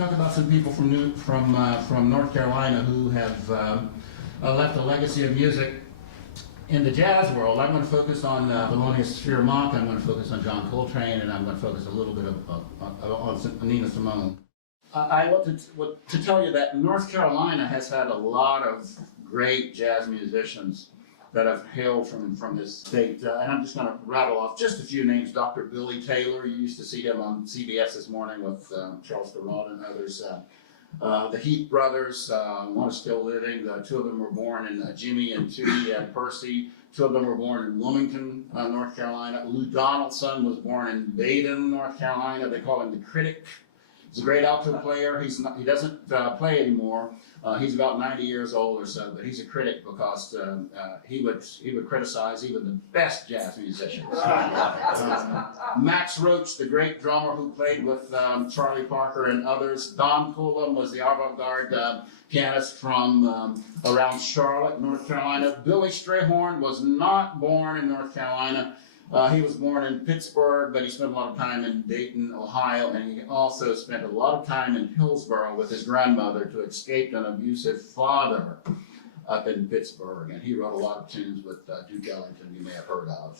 talk about some people from North Carolina who have left a legacy of music in the jazz world. I'm going to focus on Thelonious Monk, I'm going to focus on John Coltrane, and I'm going to focus a little bit on Nina Simone. I want to tell you that North Carolina has had a lot of great jazz musicians that have hailed from this state. And I'm just going to rattle off just a few names. Dr. Billy Taylor, you used to see him on CBS this morning with Charles Perrault and others. The Heath brothers, one is still living. Two of them were born in Jimmy and Tootie and Percy. Two of them were born in Wilmington, North Carolina. Lou Donaldson was born in Baden, North Carolina. They call him the Critic. He's a great alto player. He doesn't play anymore. He's about 90 years old or so, but he's a critic because he would criticize even the best jazz musicians. Max Roach, the great drummer who played with Charlie Parker and others. Don Pullum was the avant-garde pianist from around Charlotte, North Carolina. Billy Strayhorn was not born in North Carolina. He was born in Pittsburgh, but he spent a lot of time in Dayton, Ohio, and he also spent a lot of time in Hillsborough with his grandmother to escape an abusive father up in Pittsburgh. And he wrote a lot of tunes with Duke Ellington, you may have heard of,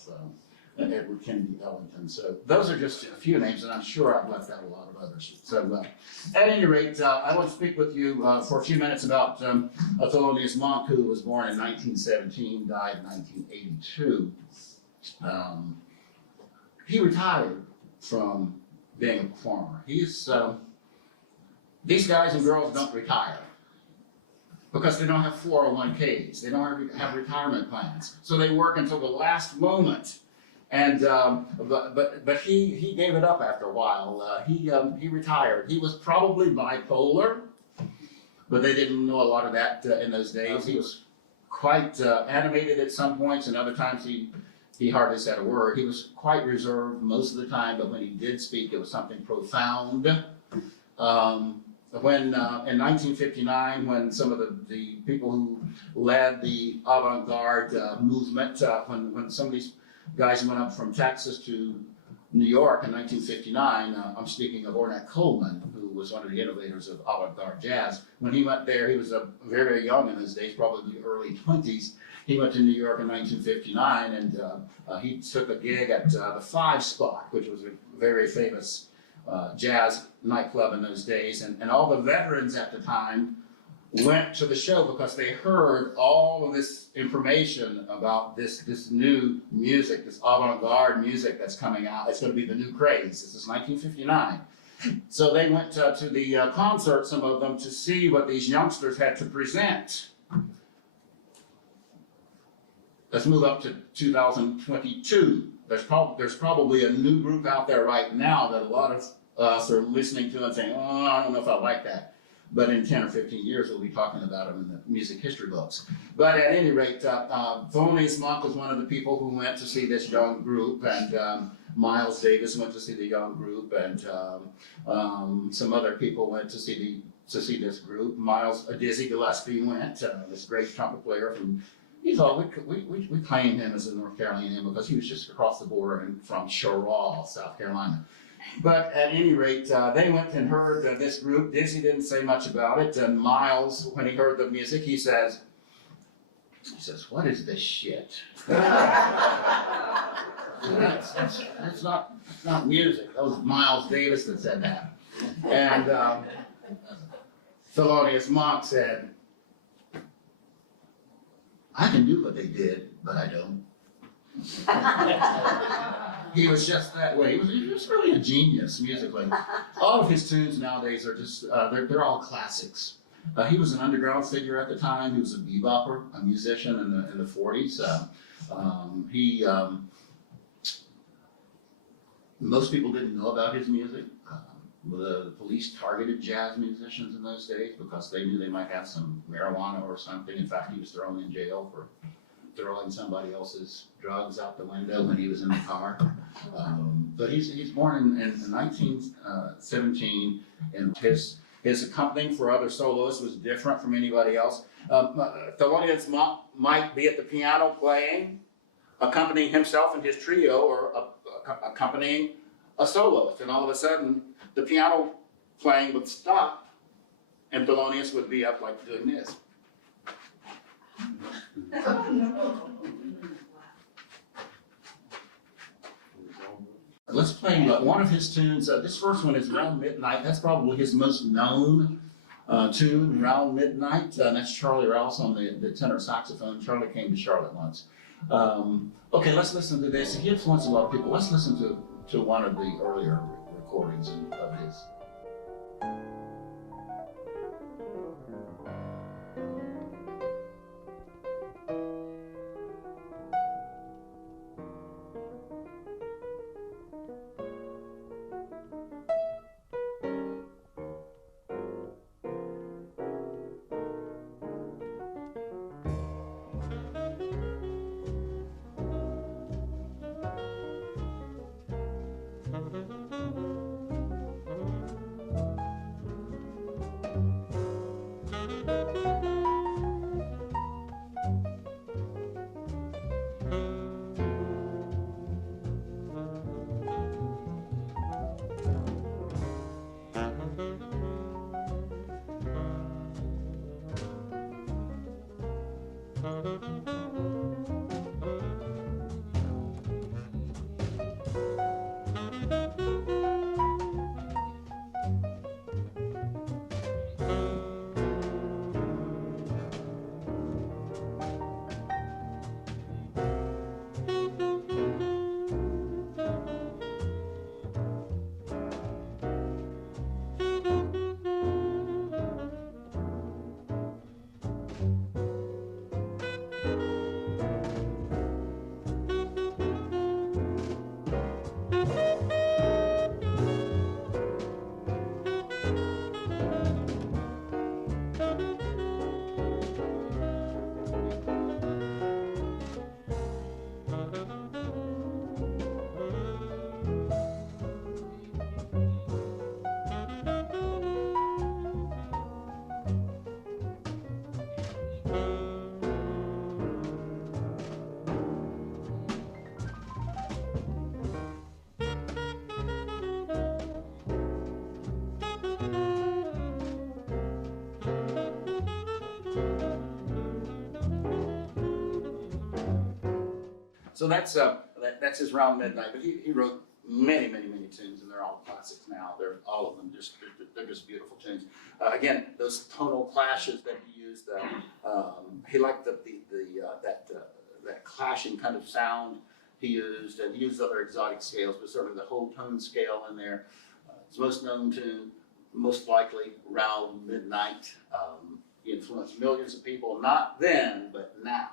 Edward Kennedy Ellington. So those are just a few names, and I'm sure I've left out a lot of others. So at any rate, I want to speak with you for a few minutes about Thelonious Monk, who was born in 1917, died in 1982. He retired from being a performer. These guys and girls don't retire because they don't have 401ks. They don't have retirement plans. So they work until the last moment. And but he gave it up after a while. He retired. He was probably bipolar, but they didn't know a lot of that in those days. He was quite animated at some points, and other times he hardly said a word. He was quite reserved most of the time, but when he did speak, it was something profound. When in 1959, when some of the people who led the avant-garde movement, when some of these guys went up from Texas to New York in 1959, I'm speaking of Ornette Coleman, who was one of the innovators of avant-garde jazz. When he went there, he was very, very young in those days, probably the early 20s. He went to New York in 1959, and he took a gig at the Five Spot, which was a very famous jazz nightclub in those days. And all the veterans at the time went to the show because they heard all of this information about this new music, this avant-garde music that's coming out. It's going to be the new craze. This is 1959. So they went to the concert, some of them, to see what these youngsters had to present. Let's move up to 2022. There's probably a new group out there right now that a lot of us are listening to and saying, oh, I don't know if I like that. But in 10 or 15 years, we'll be talking about them in the music history books. But at any rate, Thelonious Monk was one of the people who went to see this young group, and Miles Davis went to see the young group, and some other people went to see this group. Dizzy Gillespie went, this great trumpet player from. He thought we claimed him as a North Carolinian because he was just across the border and from Cheraw, South Carolina. But at any rate, they went and heard this group. Dizzy didn't say much about it. And Miles, when he heard the music, he says, "What is this shit?" It's not music. That was Miles Davis that said that. And Thelonious Monk said, I can do what they did, but I don't. He was just that way. He was really a genius musically. All of his tunes nowadays are just, they're all classics. He was an underground figure at the time. He was a bebopper, a musician in the 40s. Most people didn't know about his music. The police targeted jazz musicians in those days because they knew they might have some marijuana or something. In fact, he was thrown in jail for throwing somebody else's drugs out the window when he was in the car. But he's born in 1917, and his accompanying for other soloists was different from anybody else. Thelonious Monk might be at the piano playing, accompanying himself and his trio, or accompanying a soloist, and all of a sudden the piano playing would stop, and Thelonious would be up like doing this. Let's play one of his tunes. This first one is Round Midnight. That's probably his most known tune, Round Midnight. That's Charlie Rouse on the tenor saxophone. Charlie came to Charlotte once. Okay, let's listen to this. He influenced a lot of people. Let's listen to one of the earlier recordings of his. So that's his Round Midnight. But he wrote many tunes, and they're all classics now. They're all of them they're just beautiful tunes. Again, those tonal clashes that he used. He liked that clashing kind of sound he used, and he used other exotic scales, but sort of the whole tone scale in there. His most known tune, most likely, Round Midnight. He influenced millions of people, not then, but now.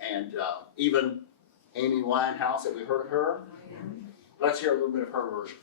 And even Amy Winehouse, have we heard of her? Let's hear a little bit of her version.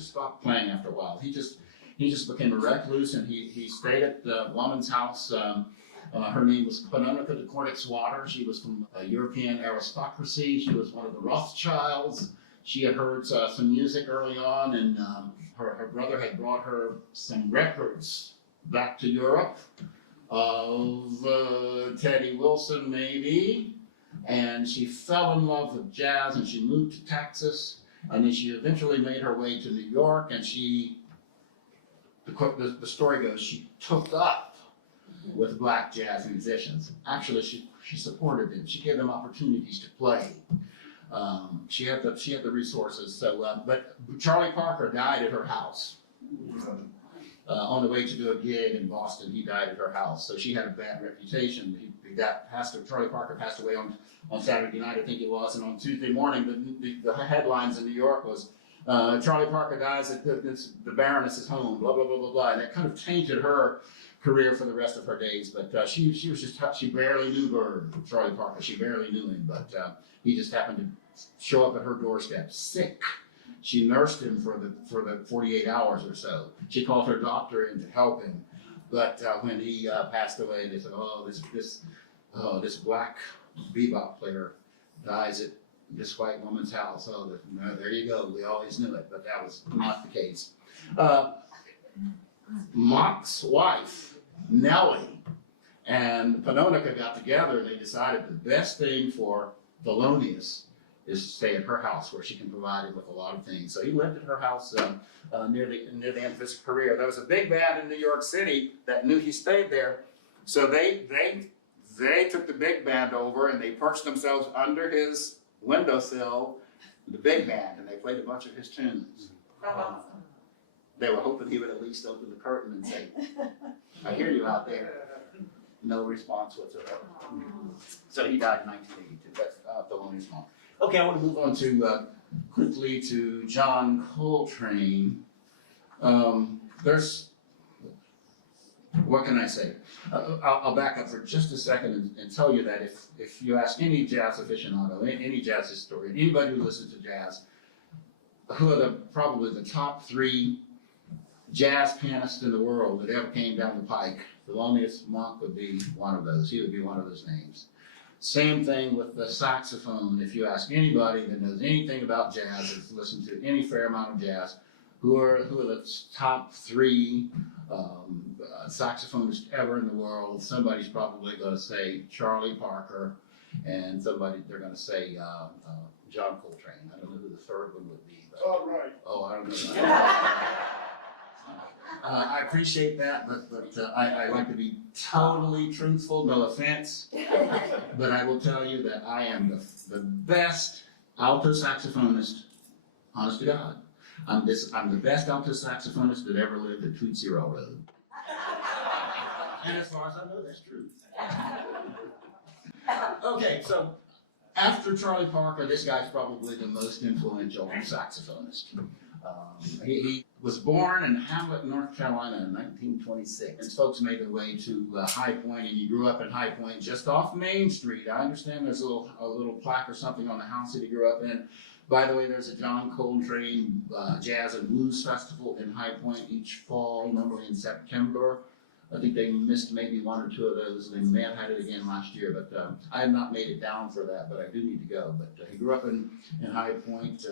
Stopped playing after a while. He just became a recluse, and he stayed at the woman's house. Her name was Panonica de Cornix-Water. She was from a European aristocracy. She was one of the Rothschilds. She had heard some music early on, and her brother had brought her some records back to Europe of Teddy Wilson, maybe, and she fell in love with jazz, and she moved to Texas. And then she eventually made her way to New York, and the story goes, she took up with black jazz musicians. Actually, she supported them. She gave them opportunities to play. She had the resources. So, but Charlie Parker died at her house. On the way to do a gig in Boston, he died at her house. So she had a bad reputation. Charlie Parker passed away on Saturday night, I think it was, and on Tuesday morning, the headlines in New York was, Charlie Parker dies at the Baroness's home, blah, blah, blah, blah, blah, and it kind of tainted her career for the rest of her days. But she was just she barely knew Charlie Parker. She barely knew him, but he just happened to show up at her doorstep sick. She nursed him for the 48 hours or so. She called her doctor in to help him, but when he passed away, they said, "Oh, this black bebop player dies at this white woman's house." Oh, no, there you go. We always knew it, but that was not the case. Monk's wife, Nellie, and Panonica got together. They decided the best thing for Thelonious is to stay at her house where she can provide him with a lot of things. So he lived at her house near the end of his career. There was a big band in New York City that knew he stayed there. So they took the big band over and they perched themselves under his windowsill, the big band, and they played a bunch of his tunes. They were hoping he would at least open the curtain and say, "I hear you out there." No response whatsoever. So he died in 1982. That's Thelonious Monk. Okay, I want to move on to quickly to John Coltrane. What can I say? I'll back up for just a second and tell you that if you ask any jazz aficionado, any jazz historian, anybody who listens to jazz, who are probably the top 3 jazz pianists in the world that ever came down the pike, Thelonious Monk would be one of those. He would be one of those names. Same thing with the saxophone. If you ask anybody that knows anything about jazz, has listened to any fair amount of jazz, who are the top 3 saxophonists ever in the world, somebody's probably going to say Charlie Parker, and somebody they're going to say John Coltrane. I don't know who the third one would be. Todd Wright. Oh, I don't know. I appreciate that, but I like to be totally truthful, no offense. But I will tell you that I am the best alto saxophonist, honest to God. I'm the best alto saxophonist that ever lived at Tweetsie Railroad. And as far as I know, that's true. Okay, so after Charlie Parker, this guy's probably the most influential saxophonist. He was born in Hamlet, North Carolina in 1926. His folks made their way to High Point, and he grew up in High Point just off Main Street. I understand there's a little plaque or something on the house that he grew up in. By the way, there's a John Coltrane Jazz and Blues Festival in High Point each fall, normally in September. I think they missed maybe 1 or 2 of those, and they may have had it again last year, but I have not made it down for that, but I do need to go. But he grew up in High Point,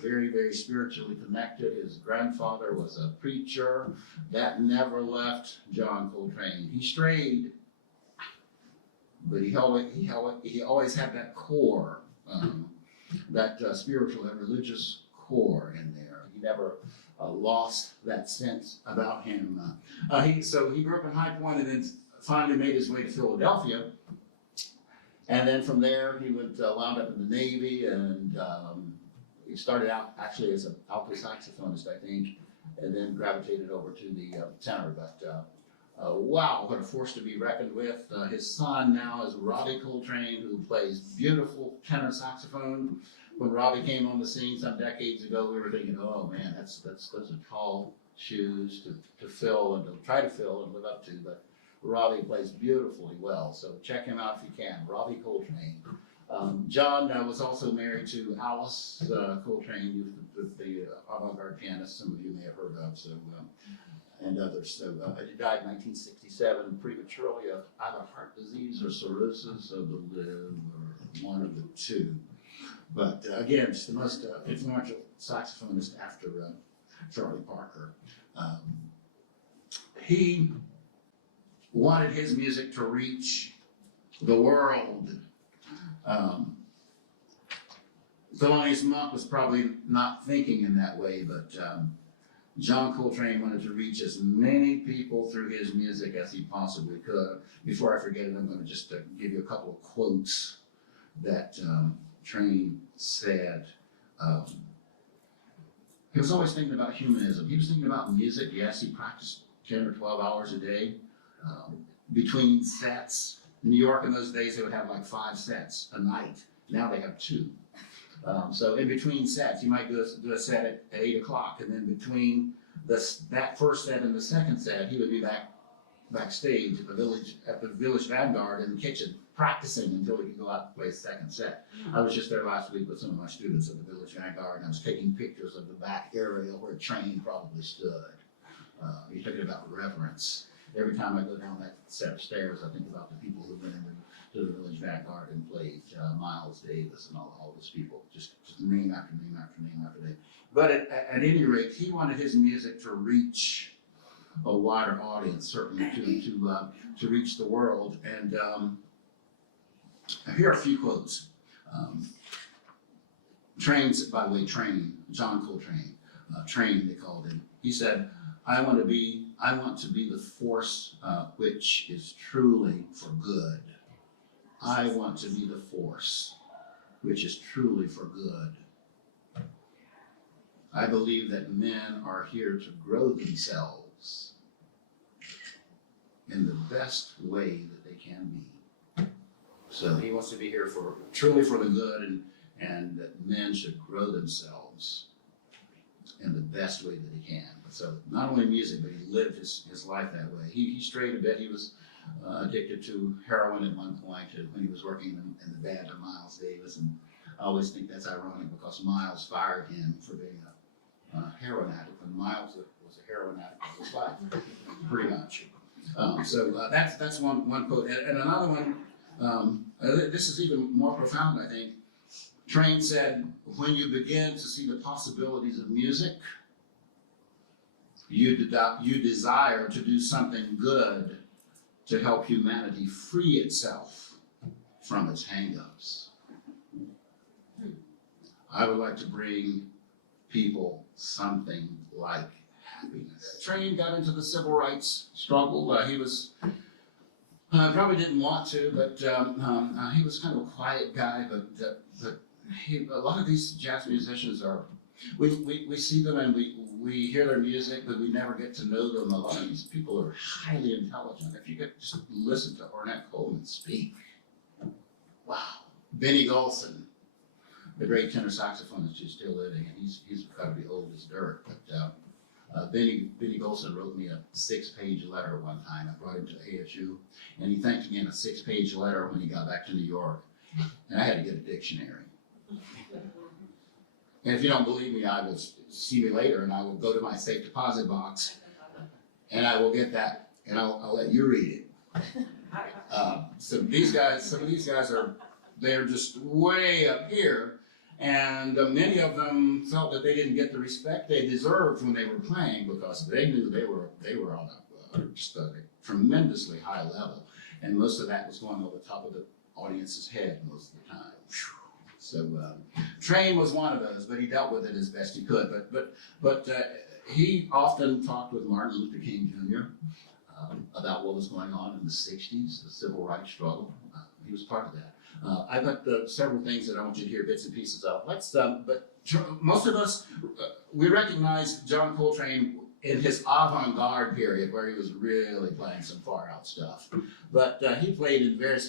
very, very spiritually connected. His grandfather was a preacher. That never left John Coltrane. He strayed, but he always had that core, that spiritual, that religious core in there. He never lost that sense about him. So he grew up in High Point and then finally made his way to Philadelphia. And then from there, he wound up in the Navy, and he started out actually as an alto saxophonist, I think, and then gravitated over to the tenor. But wow, what a force to be reckoned with. His son now is Robbie Coltrane, who plays beautiful tenor saxophone. When Robbie came on the scene some decades ago, we were thinking, oh man, those are tall shoes to fill and to try to fill and live up to. But Robbie plays beautifully well, so check him out if you can. Robbie Coltrane. John was also married to Alice Coltrane, the avant-garde pianist some of you may have heard of, and others. So he died in 1967 prematurely of either heart disease or cirrhosis of the liver, or one of the 2. But again, it's the most influential saxophonist after Charlie Parker. He wanted his music to reach the world. Thelonious Monk was probably not thinking in that way, but John Coltrane wanted to reach as many people through his music as he possibly could. Before I forget it, I'm going to just give you a couple of quotes that Train said. He was always thinking about humanism. He was thinking about music. Yes, he practiced 10 or 12 hours a day between sets. In New York in those days, they would have like 5 sets a night. Now they have 2. So in between sets, you might do a set at 8 o'clock, and then between that first set and the second set, he would be back backstage at the village Vanguard in the kitchen, practicing until we could go out and play a second set. I was just there last week with some of my students at the village Vanguard, and I was taking pictures of the back area where a train probably stood. You're thinking about reverence. Every time I go down that set of stairs, I think about the people who went into the village Vanguard and played Miles Davis and all those people, just name after name after name after name. But at any rate, he wanted his music to reach a wider audience, certainly to reach the world. And here are a few quotes. By the way, John Coltrane, Train they called him. He said, I want to be the force which is truly for good. I want to be the force which is truly for good. I believe that men are here to grow themselves in the best way that they can be. So he wants to be here truly for the good, and that men should grow themselves in the best way that they can. So not only music, but he lived his life that way. He strayed a bit. He was addicted to heroin at one point when he was working in the band of Miles Davis. And I always think that's ironic because Miles fired him for being a heroin addict when Miles was a heroin addict all his life, pretty much. So that's one quote. And another one, this is even more profound, I think. Train said, when you begin to see the possibilities of music, you desire to do something good to help humanity free itself from its hang-ups. I would like to bring people something like happiness. Train got into the civil rights struggle. He was probably didn't want to, but he was kind of a quiet guy. But a lot of these jazz musicians we see them and we hear their music, but we never get to know them. A lot of these people are highly intelligent. If you could just listen to Ornette Coleman speak, wow. Benny Golson, the great tenor saxophonist who's still living, and he's probably old as dirt. But Benny Golson wrote me a 6-page letter one time. I brought him to ASU, and he thanked me in a 6-page letter when he got back to New York, and I had to get a dictionary. And if you don't believe me, I will see me later, and I will go to my safe deposit box, and I will get that, and I'll let you read it. Some of these guys they're just way up here, and many of them felt that they didn't get the respect they deserved when they were playing because they knew they were on just a tremendously high level, and most of that was going over the top of the audience's head most of the time. So Train was one of those, but he dealt with it as best he could. But he often talked with Martin Luther King Jr. About what was going on in the 60s, the civil rights struggle. He was part of that. I've got several things that I want you to hear bits and pieces of. But most of us, we recognize John Coltrane in his avant-garde period where he was really playing some far-out stuff. But he played in various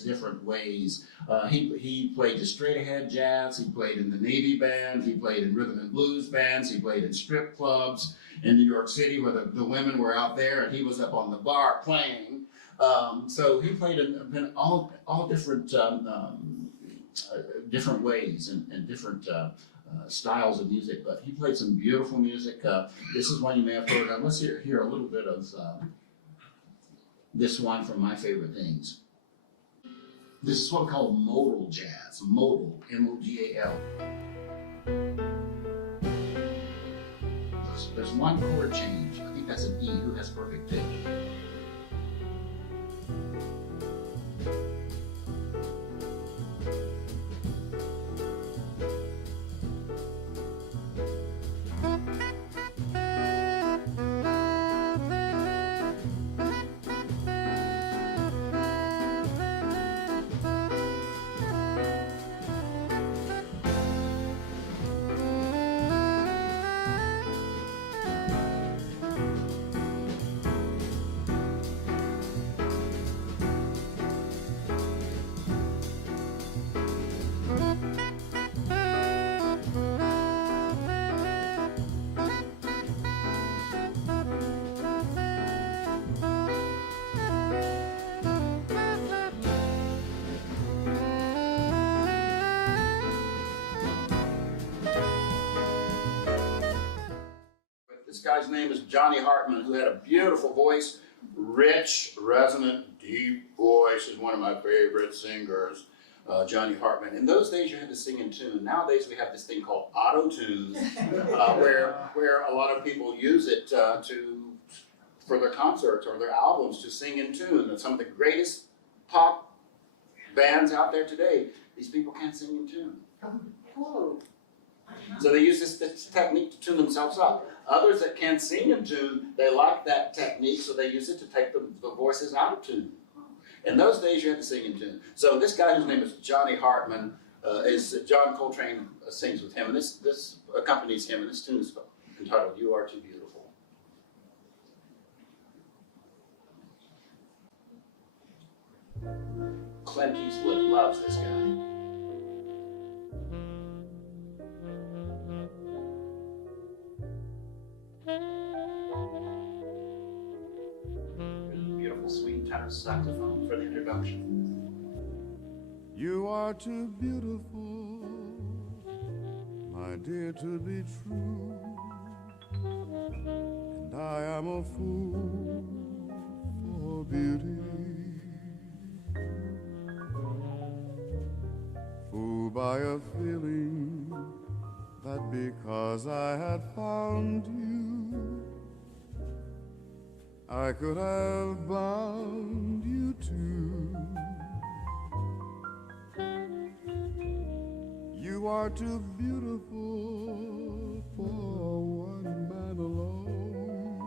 different ways. He played the straight-ahead jazz, he played in the Navy band, he played in rhythm and blues bands, he played in strip clubs in New York City where the women were out there and he was up on the bar playing. So he played in all different different ways and different styles of music, but he played some beautiful music. This is one you may have heard of. Let's hear a little bit of this one from my favorite things. This is what we call modal jazz. Modal, M-O-D-A-L. There's one chord change. I think that's an E. Who has perfect pitch? guy's name is Johnny Hartman, who had a beautiful voice, rich, resonant, deep voice. Is one of my favorite singers, Johnny Hartman. In those days, you had to sing in tune. Nowadays, we have this thing called auto-tune, where a lot of people use it for their concerts or their albums to sing in tune. And some of the greatest pop bands out there today, these people can't sing in tune. Whoa. So they use this technique to tune themselves up. Others that can't sing in tune, they like that technique, so they use it to take the voices out of tune. In those days, you had to sing in tune. So this guy, whose name is Johnny Hartman, is John Coltrane sings with him, and this accompanies him, and this tune is entitled "You Are Too Beautiful." Clint Eastwood loves this guy. Beautiful, sweet tenor saxophone for the introduction. You are too beautiful, my dear, to be true, and I am a fool for beauty. Fooled by a feeling that because I had found you, I could have bound you too. You are too beautiful for one man alone,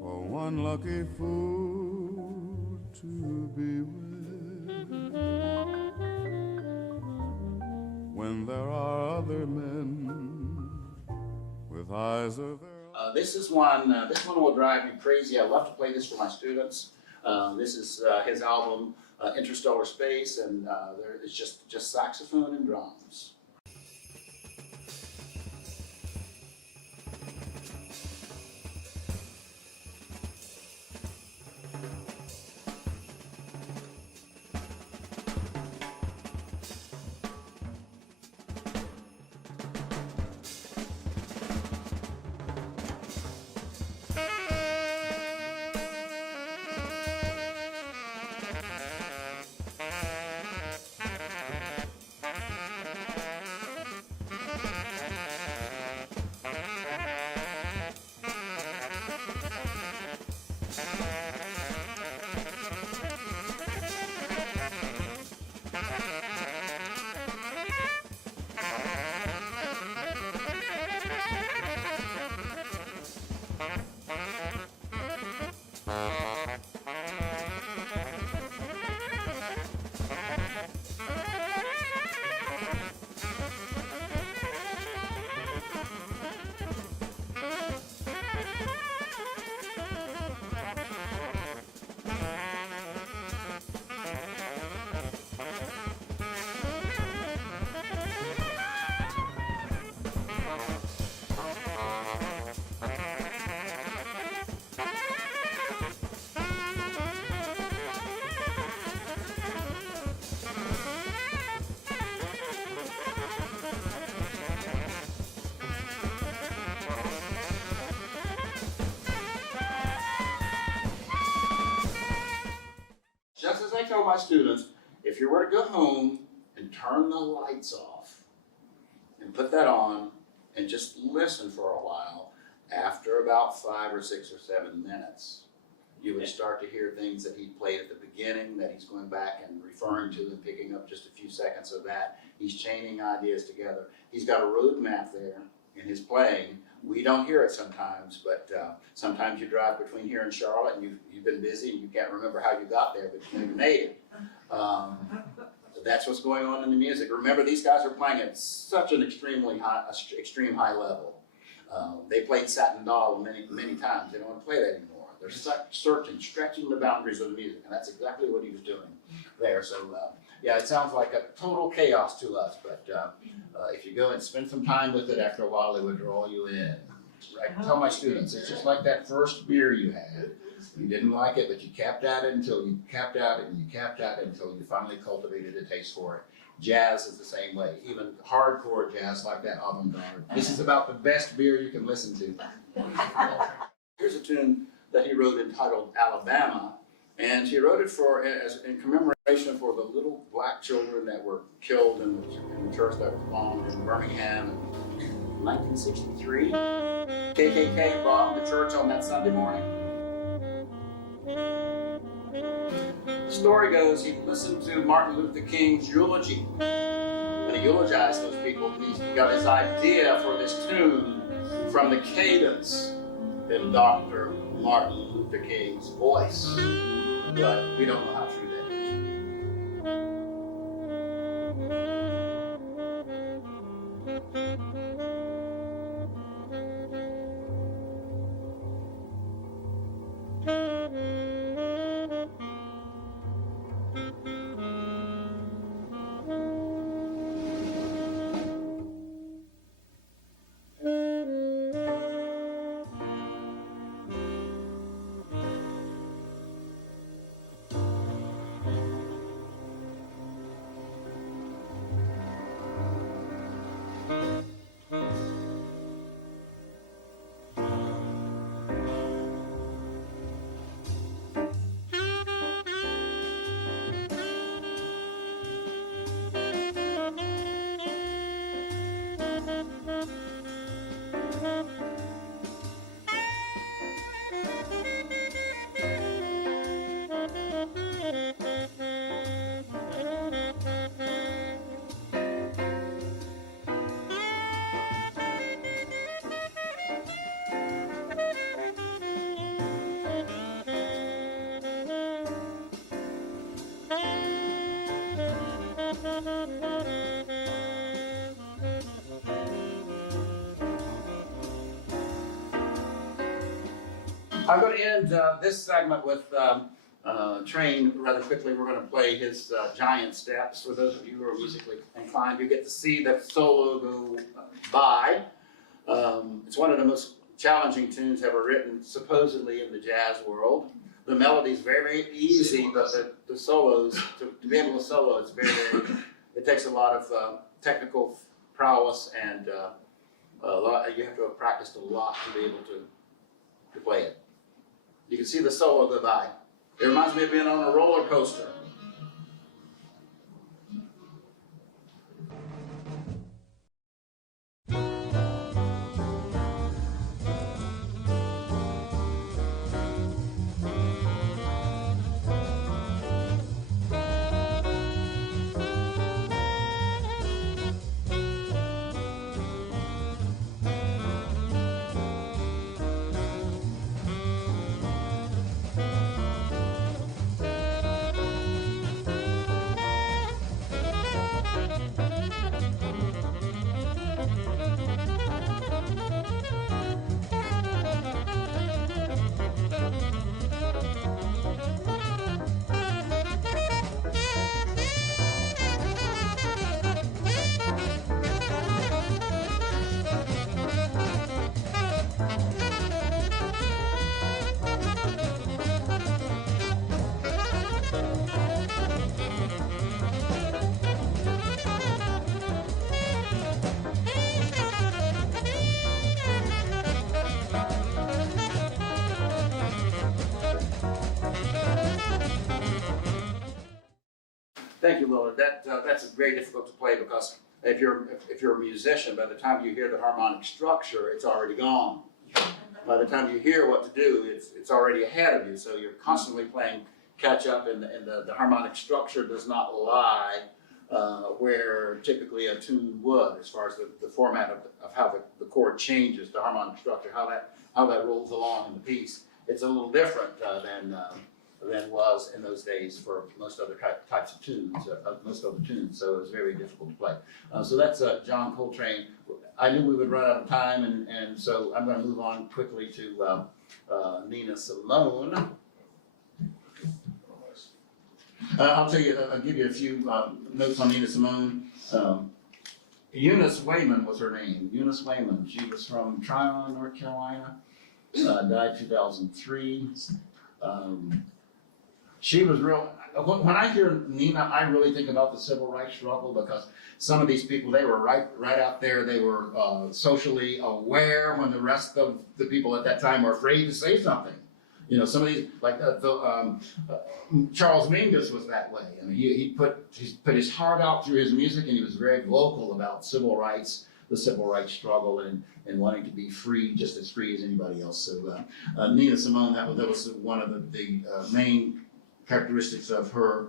for one lucky fool to be with. When there are other men with eyes of their own. This one will drive you crazy. I love to play this for my students. This is his album, Interstellar Space, and it's just saxophone and drums. Just as I tell my students, if you were to go home and turn the lights off and put that on and just listen for a while, after about 5 or 6 or 7 minutes, you would start to hear things that he played at the beginning that he's going back and referring to and picking up just a few seconds of that. He's chaining ideas together. He's got a road map there in his playing. We don't hear it sometimes, but sometimes you drive between here and Charlotte and you've been busy and you can't remember how you got there, but you made it. That's what's going on in the music. Remember, these guys are playing at such an extreme high level. They played Satin Doll many times. They don't want to play that anymore. They're searching, stretching the boundaries of the music, and that's exactly what he was doing there. So, yeah, it sounds like a total chaos to us, but if you go and spend some time with it, after a while, it would draw you in. I tell my students, it's just like that first beer you had. You didn't like it, but you kept at it until you kept at it, and you kept at it until you finally cultivated a taste for it. Jazz is the same way, even hardcore jazz like that avant-garde. This is about the best beer you can listen to. Here's a tune that he wrote entitled Alabama, and he wrote it in commemoration for the little black children that were killed in the church that was bombed in Birmingham in 1963. KKK bombed the church on that Sunday morning. The story goes he listened to Martin Luther King's eulogy, and he eulogized those people. He got his idea for this tune from the cadence in Dr. Martin Luther King's voice, but we don't know how true that is. I'm going to end this segment with Train rather quickly. We're going to play his Giant Steps. For those of you who are musically inclined, you get to see the solo go by. It's one of the most challenging tunes ever written, supposedly in the jazz world. The melody's very, very easy, but the solos, to be able to solo, it's very, very, it takes a lot of technical prowess, and you have to have practiced a lot to be able to play it. You can see the solo go by. It reminds me of being on a roller coaster. Thank you, Willard. That's very difficult to play because if you're a musician, by the time you hear the harmonic structure, it's already gone. By the time you hear what to do, it's already ahead of you. So you're constantly playing catch up, and the harmonic structure does not lie where typically a tune would, as far as the format of how the chord changes, the harmonic structure, how that rolls along in the piece. It's a little different than was in those days for most other types of tunes, most other tunes. So it was very difficult to play. So that's John Coltrane. I knew we would run out of time, and so I'm going to move on quickly to Nina Simone. I'll give you a few notes on Nina Simone. Eunice Wayman was her name. Eunice Wayman. She was from Tryon, North Carolina. Died 2003. She was real. When I hear Nina, I really think about the civil rights struggle, because some of these people, they were right out there. They were socially aware when the rest of the people at that time were afraid to say something. You know, some of these, like Charles Mingus was that way. I mean, he put his heart out through his music, and he was very vocal about civil rights, the civil rights struggle, and wanting to be free, just as free as anybody else. So Nina Simone, that was one of the main characteristics of her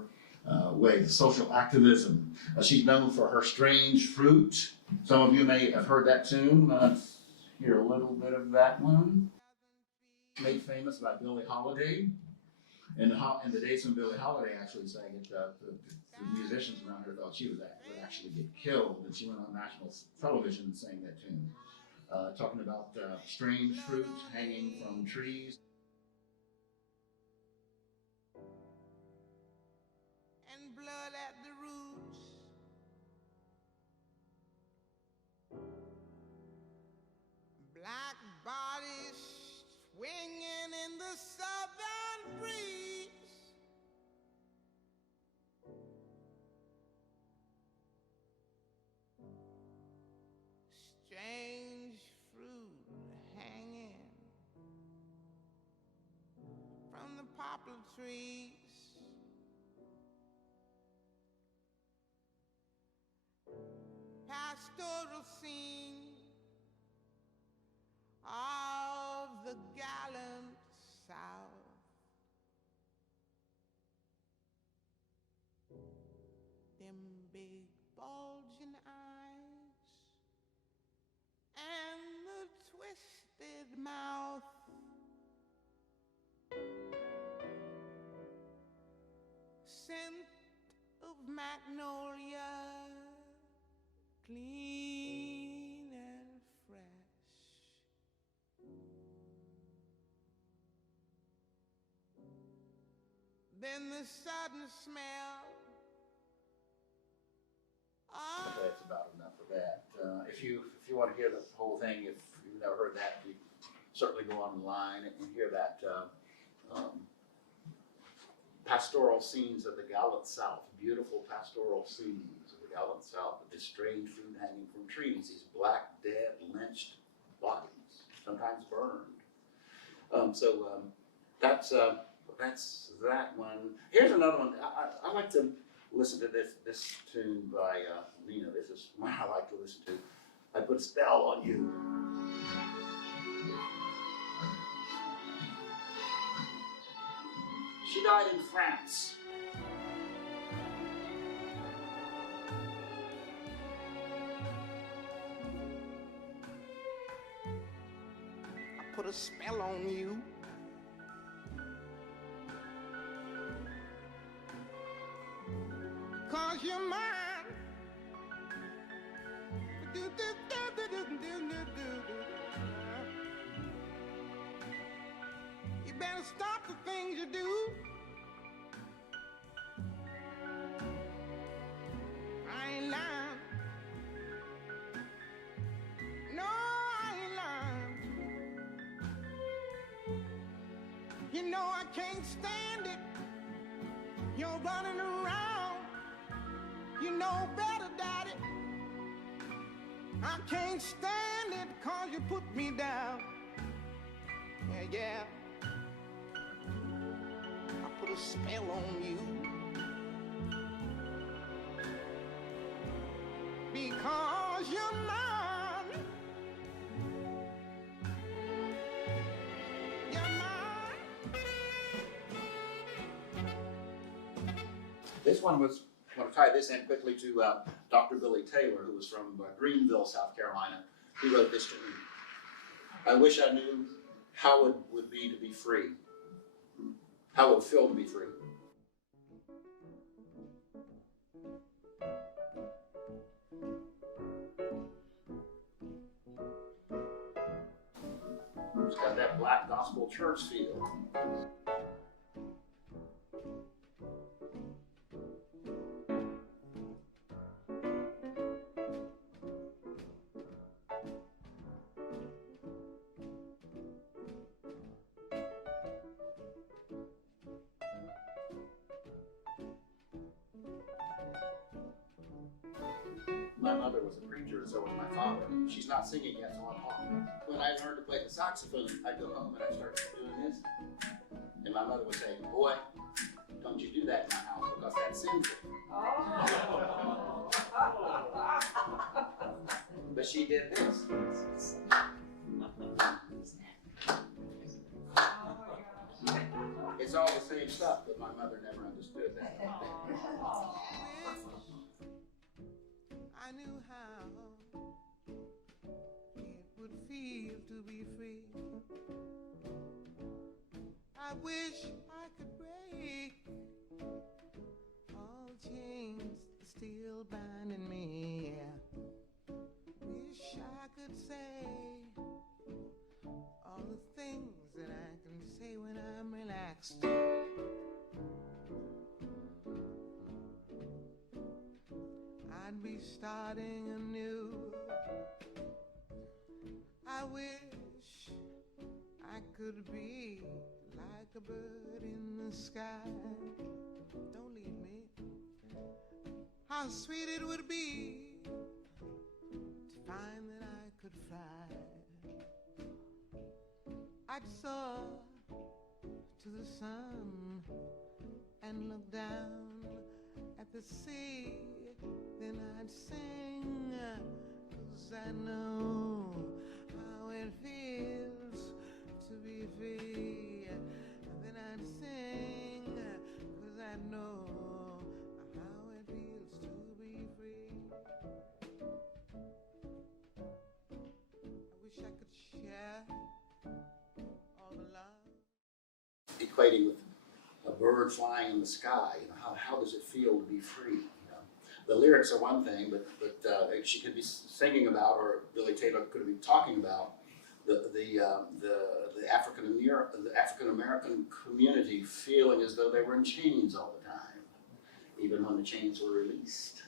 way, the social activism. She's known for her Strange Fruit. Some of you may have heard that tune. Let's hear a little bit of that one. Made famous by Billie Holiday. In the days when Billie Holiday actually sang it, the musicians around her thought she would actually get killed, and she went on national television and sang that tune. Talking about strange fruit hanging from trees. And blood at the roots. Black bodies swinging in the southern breeze. Strange fruit hanging from the poplar trees. Pastoral scene of the gallant South. Them big bulging eyes and the twisted mouth. Scent of magnolia, clean and fresh. Then the sudden smell. That's about enough of that. If you want to hear the whole thing, if you've never heard that, you certainly go online and hear that. Pastoral scenes of the gallant South, beautiful pastoral scenes of the gallant South, with this strange fruit hanging from trees, these black, dead, lynched bodies, sometimes burned. That's that one. Here's another one. I like to listen to this tune by Nina. This is one I like to listen to. I Put a Spell on You. She died in France. I put a spell on you. Cause you're mine. You better stop the things you do. I ain't lying. No, I ain't lying. You know I can't stand it. You're running around. You know better, Daddy. I can't stand it cause you put me down. Yeah. I put a spell on you. Because you're mine. You're mine. This one was, I want to tie this in quickly to Dr. Billy Taylor, who was from Greenville, South Carolina. He wrote this to me. I wish I knew how it would be to be free, how it would feel to be free. It's got that black gospel church feel. my mother was a preacher, and so was my father. She's not singing yet, so I'm talking. When I learned to play the saxophone, I'd go home and I'd start doing this. And my mother would say, boy, don't you do that in my house because that's sinful. But she did this. It's all the same stuff, but my mother never understood that. I knew how it would feel to be free. I wish I could break all chains still binding me. Wish I could say all the things that I can say when I'm relaxed. I'd be starting anew. I wish I could be like a bird in the sky. Don't leave me. How sweet it would be to find that I could fly. I'd soar to the sun and look down at the sea. Then I'd sing, 'cause I know how it feels to be free. Then I'd sing, 'cause I know how it feels to be free. I wish I could share all the love. Equating with a bird flying in the sky, you know, how does it feel to be free? You know, the lyrics are one thing, but she could be singing about, or Billy Taylor could be talking about the African American community feeling as though they were in chains all the time, even when the chains were released.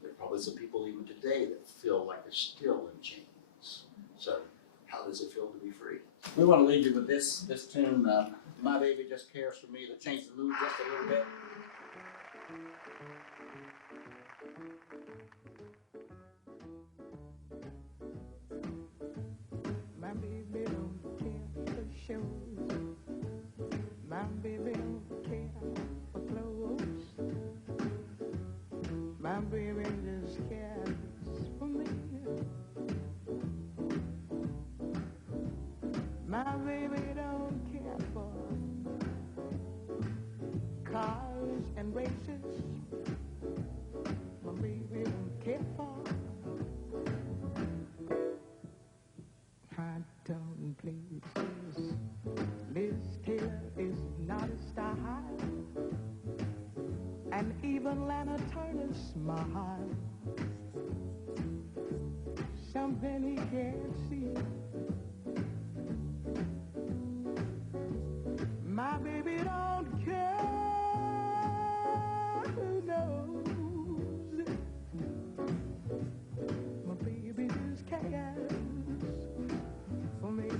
There are probably some people even today that feel like they're still in chains. So, how does it feel to be free? We want to leave you with this tune, My Baby Just Cares For Me, that changed the mood just a little bit. My baby don't care for shows. My baby don't care for clothes. My baby just cares for me. My baby don't care for cars and races. My baby don't care for high tone places. Liz Taylor is not a star, and even Lana Turner's smile, something he can't see. My baby don't care who knows. My baby just cares for me.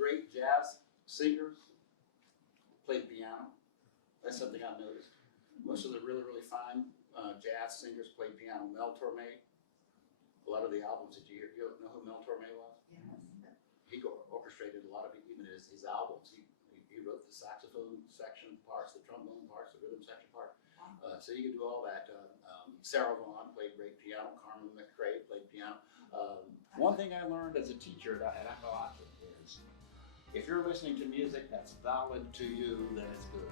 Great jazz singers played piano. That's something I've noticed. Most of the really, really fine jazz singers played piano. Mel Torme, a lot of the albums that you hear, you know who Mel Torme was? Yes. He orchestrated a lot of even his albums. He wrote the saxophone section parts, the trombone parts, the rhythm section part. So you could do all that. Sarah Vaughan played great piano. Carmen McRae played piano. One thing I learned as a teacher at Appalachian is, if you're listening to music that's valid to you, then it's good.